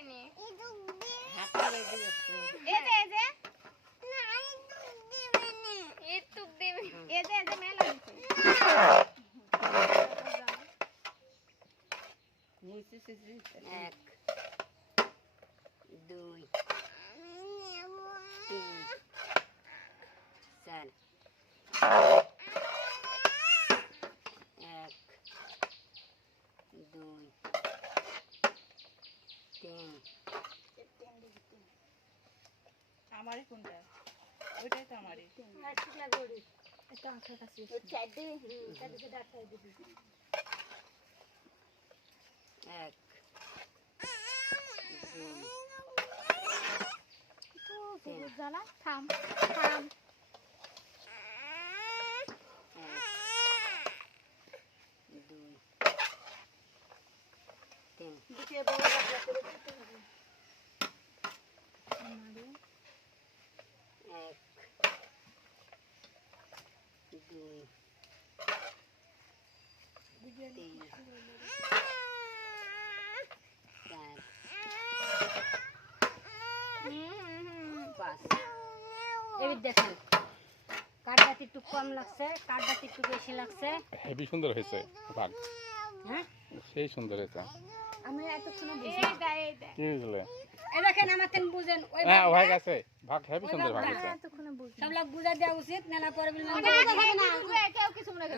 দেয়নি। হাতে রেডি আছে এই যে এই টুক দিবে। এই যে মেলা দিছে। নিচে সিসি 1 2 3 4 1 2 3 আমারই কোনটা ওইটাই তো আমারই এটা আঠার কাছে। এক দুই বহুত জ্বালা। থাম থাম। এক দুই তিন দিকে বড় রাখা করে দিতে হবে আমারে এক দুই তিন চার পাঁচ এই দেখেন কাঠবাতি একটু কম লাগছে, কাঠবাতি একটু বেশি লাগছে। হেভি সুন্দর হয়েছে ভাগ, হ্যাঁ সেই সুন্দর হয়েছে। আমি এতক্ষণে এই বুঝলাম। দা এই দা। কি বুঝলে? এই দেখেন আমার তেন বুঝেন ওই হ্যাঁ ভাগটা, হয়ে গেছে ভাগ, হেভি সুন্দর ভাগ হয়েছে। এতক্ষণে বুঝ। সব লোক বুঝা দেওয়া উচিত, মেলা পরে বললাম না না কেউ কিছু মনে